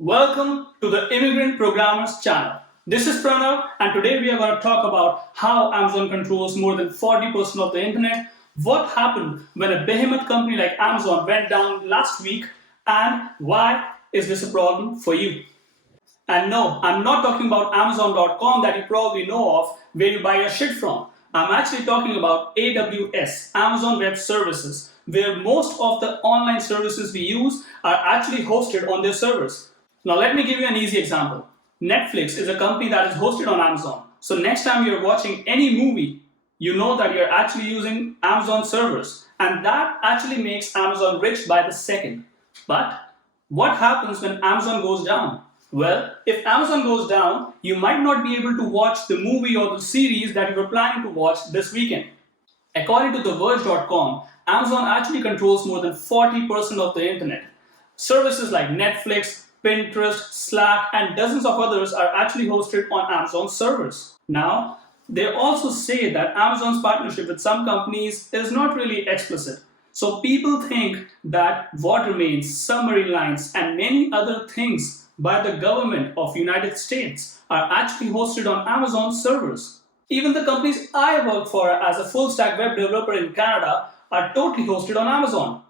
Welcome to the Immigrant Programmers channel. This is Pranav, and today we are going to talk about how Amazon controls more than 40% of the internet, what happened when a behemoth company like Amazon went down last week, and why is this a problem for you? And no, I'm not talking about Amazon.com that you probably know of, where you buy your shit from. I'm actually talking about AWS, Amazon Web Services, where most of the online services we use are actually hosted on their servers. Now, let me give you an easy example. Netflix is a company that is hosted on Amazon. So, next time you're watching any movie, you know that you're actually using Amazon servers. And that actually makes Amazon rich by the second. But what happens when Amazon goes down? Well, if Amazon goes down, you might not be able to watch the movie or the series that you were planning to watch this weekend. According to TheVerge.com, Amazon actually controls more than 40% of the internet. Services like Netflix, Pinterest, Slack, and dozens of others are actually hosted on Amazon servers. Now, they also say that Amazon's partnership with some companies is not really explicit. So people think that what remains, submarine lines, and many other things by the government of United States are actually hosted on Amazon servers. Even the companies I work for as a full stack web developer in Canada are totally hosted on Amazon.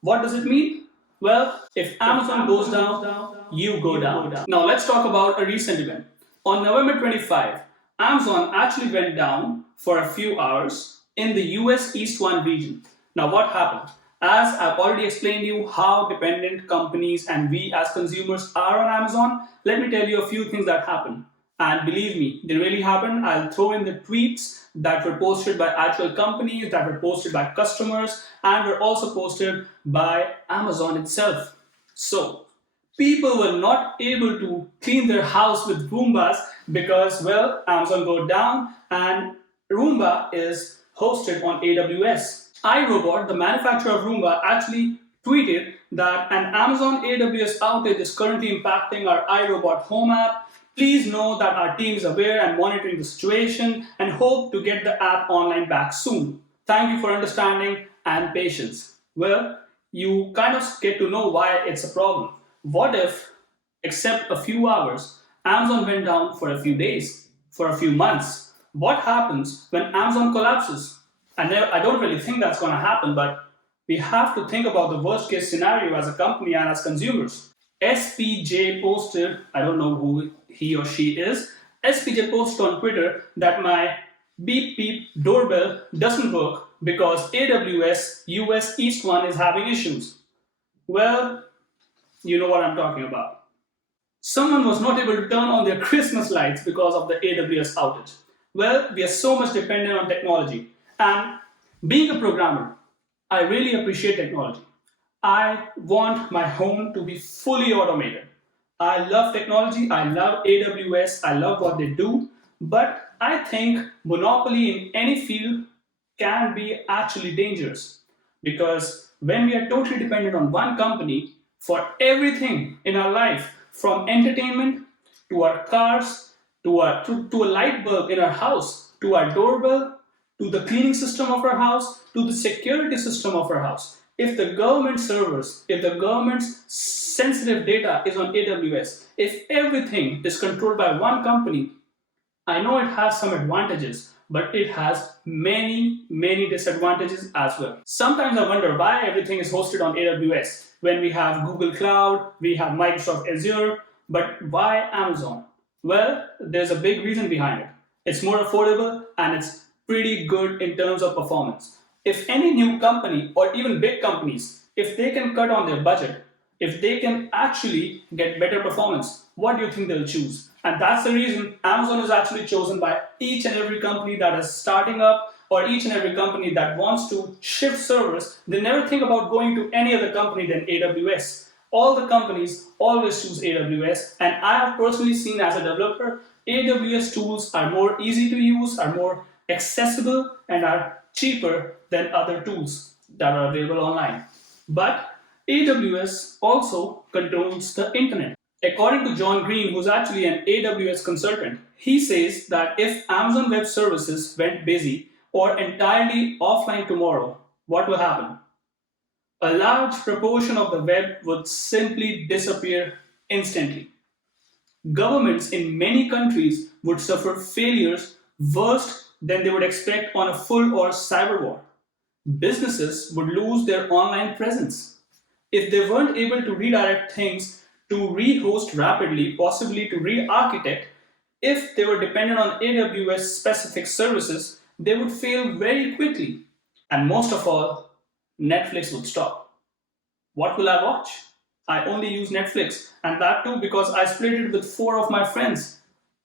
What does it mean? Well, if Amazon goes down, you go down. Now let's talk about a recent event. On November 25, Amazon actually went down for a few hours in the US East 1 region. Now what happened? As I've already explained you how dependent companies and we as consumers are on Amazon, let me tell you a few things that happened. And believe me, they really happened. I'll throw in the tweets that were posted by actual companies, that were posted by customers, and were also posted by Amazon itself. So, people were not able to clean their house with Roombas because, well, Amazon go down and Roomba is hosted on AWS. iRobot, the manufacturer of Roomba, actually tweeted that an Amazon AWS outage is currently impacting our iRobot home app. Please know that our team is aware and monitoring the situation and hope to get the app online back soon. Thank you for understanding and patience. Well, you kind of get to know why it's a problem. What if, except a few hours, Amazon went down for a few days, for a few months? What happens when Amazon collapses? I don't really think that's going to happen, but we have to think about the worst case scenario as a company and as consumers. SPJ posted, I don't know who he or she is, SPJ posted on Twitter that my beep beep doorbell doesn't work because AWS US East 1 is having issues. Well, you know what I'm talking about. Someone was not able to turn on their Christmas lights because of the AWS outage. Well, we are so much dependent on technology. And being a programmer, I really appreciate technology. I want my home to be fully automated. I love technology, I love AWS, I love what they do, but I think monopoly in any field can be actually dangerous because when we are totally dependent on one company for everything in our life, from entertainment to our cars to a light bulb in our house, to our doorbell, to the cleaning system of our house, to the security system of our house. If the government servers, if the government's sensitive data is on AWS, if everything is controlled by one company, I know it has some advantages, but it has many disadvantages as well. Sometimes I wonder why everything is hosted on AWS when we have Google Cloud, we have Microsoft Azure, but why Amazon? Well, there's a big reason behind it. It's more affordable and it's pretty good in terms of performance. If any new company or even big companies, if they can cut on their budget, if they can actually get better performance, what do you think they'll choose? And that's the reason Amazon is actually chosen by each and every company that is starting up or each and every company that wants to shift servers. They never think about going to any other company than AWS. All the companies always choose AWS, and I have personally seen as a developer, AWS tools are more easy to use, are more accessible, and are cheaper than other tools that are available online. But AWS also controls the internet. According to John Green, who's actually an AWS consultant, he says that if Amazon Web Services went busy or entirely offline tomorrow, what will happen? A large proportion of the web would simply disappear instantly. Governments in many countries would suffer failures worse than they would expect on a full or cyber war. Businesses would lose their online presence. If they weren't able to redirect things to rehost rapidly, possibly to re architect, if they were dependent on AWS specific services, they would fail very quickly. And most of all, Netflix would stop. What will I watch? I only use Netflix, and that too because I split it with four of my friends.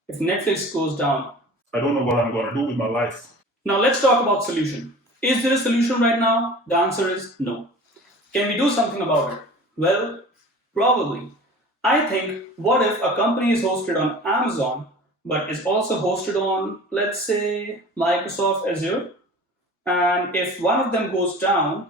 If Netflix goes down, I don't know what I'm going to do with my life. now let's talk about solution. Is there a solution right now? The answer is no. Can we do something about it? Well, probably. I think what if a company is hosted on Amazon but is also hosted on, let's say, Microsoft Azure? And if one of them goes down,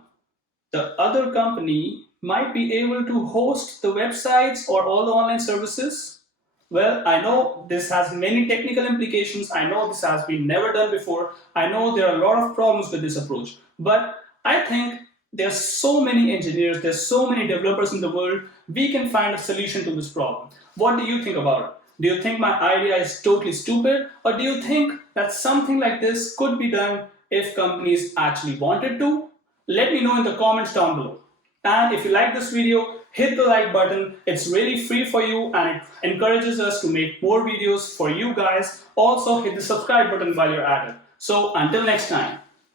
the other company might be able to host the websites or all the online services. Well, I know this has many technical implications. I know this has been never done before. I know there are a lot of problems with this approach. But I think there's so many engineers, there's so many developers in the world, we can find a solution to this problem. What do you think about it? Do you think my idea is totally stupid? Or do you think that something like this could be done if companies actually wanted to? Let me know in the comments down below. And if you like this video, hit the like button. It's really free for you and it encourages us to make more videos for you guys. Also hit the subscribe button while you're at it. So until next time.